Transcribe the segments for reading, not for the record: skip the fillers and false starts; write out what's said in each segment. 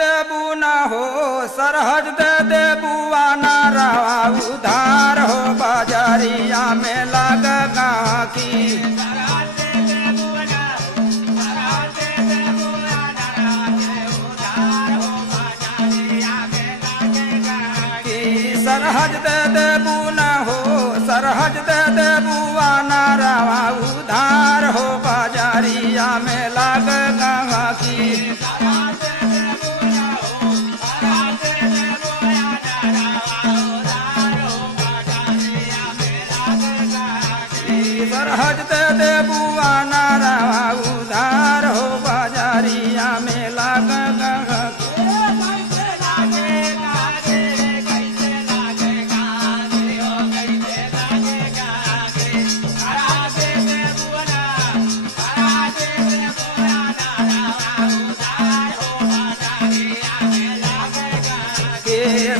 देबू न हो सरहद दे देबू आना रवा उधार हो बाजारिया में लग गाकी सरहद दे देबू न हो सरहद दे देबू आना रवा उधार हो बाजारिया में लग गाकी सरहद दे देबू आना रवा उधार हो बाजारिया में लग गाकी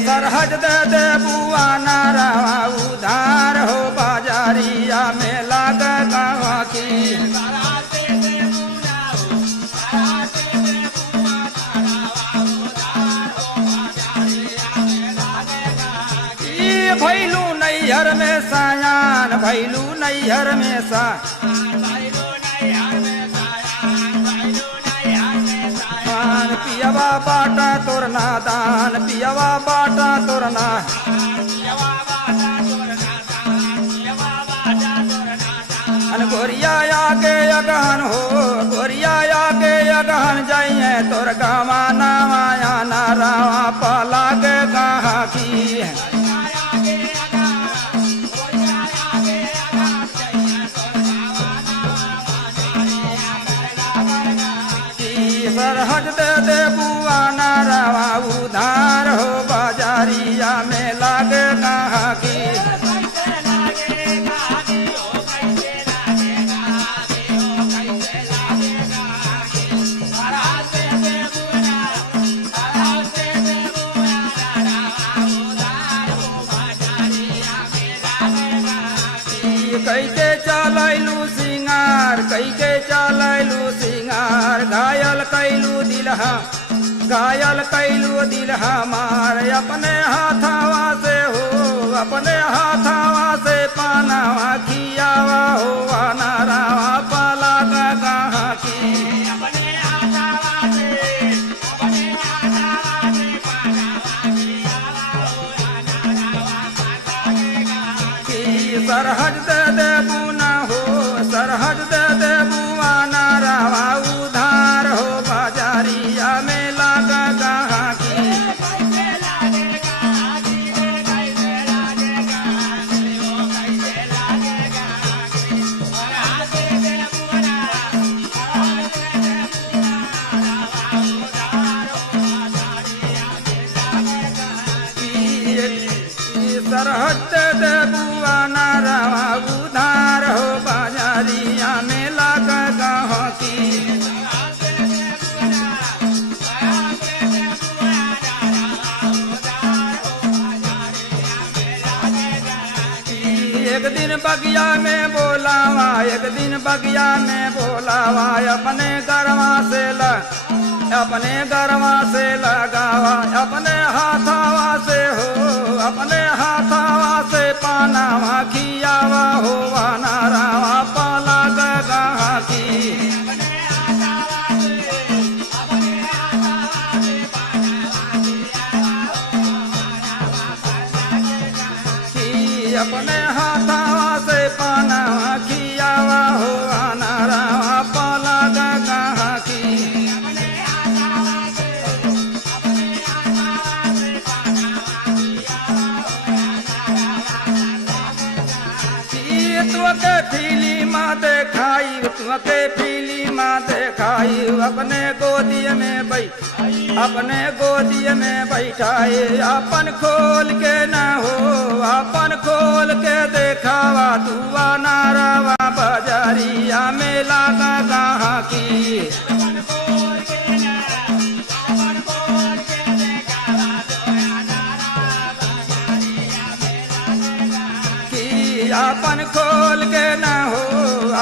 सरहद दे देबू आना रवा उधार हो बाजारिया में लग गाकी भैलू नैहर में सायान भैलू नैहर में सायान पियवा बाटा तोरना दान पियवा बाटा तोरना गोरिया आगे अगहन हो गोरिया आगे अगहन जाइए तोर गावा नामाया नारावा पलाग गाकी सरहद दे देबू आना रवा उधार हो बाजारिया में लग गाकी कैके चलैलू सिंगार कैके चलैलू सिंगार घायल कैलू दिलहा मार अपने हाथावा से हो अपने हाथावा से पानावा खियावा हो आना रावा पाला गाकी सरहद दे देबू न हो सरहद दे देबू आना रवा उधार हो बाजारिया में लग गाकी सरहद दे देबू आना रवा उधार हो बाजारिया में लग गाकी एक दिन बगिया में बोलावा एक दिन बगिया में बोलावा अपने गरवा से लगावा अपने हाथावा से हो अपने हाथावा से पानावा खियावा हो आना रावा पाला गाकी अपने हाथावा से पानावा खियावा हो आना रावा पाला गाकी तुके फिल्म देखाई अपने गोदी में बैठाए अपन खोल के न हो अपन खोल के देखावा तू आना रवा बाजारिया में लगा गाकी अपन खोल के न हो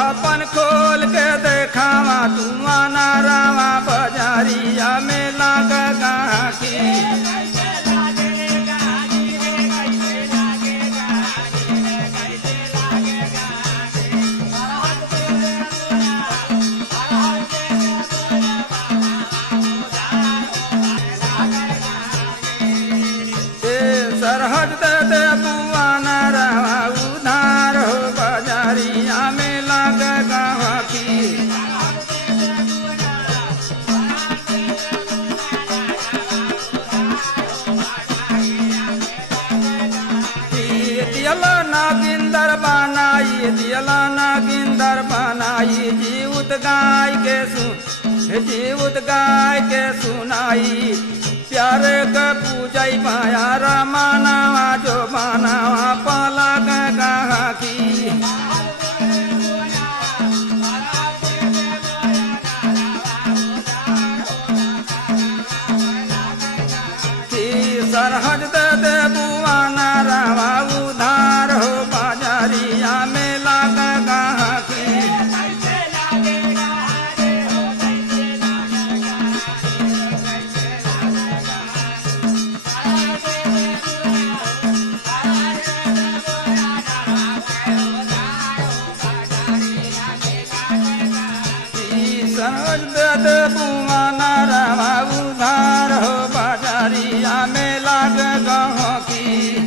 अपन खोल के देखावा तू आना रावा बाजारिया में लगा जीवत गाय के सुनाई प्यारे के पूजाई माया रमानावा जो मानावा पलक गाहा की सरहद दे दे बुआ नारावा उधार हो बाजारिया में लागा गाहा की सरहद दे दे बुआ नारावा उधार हो बाजारिया में लागा गाहा की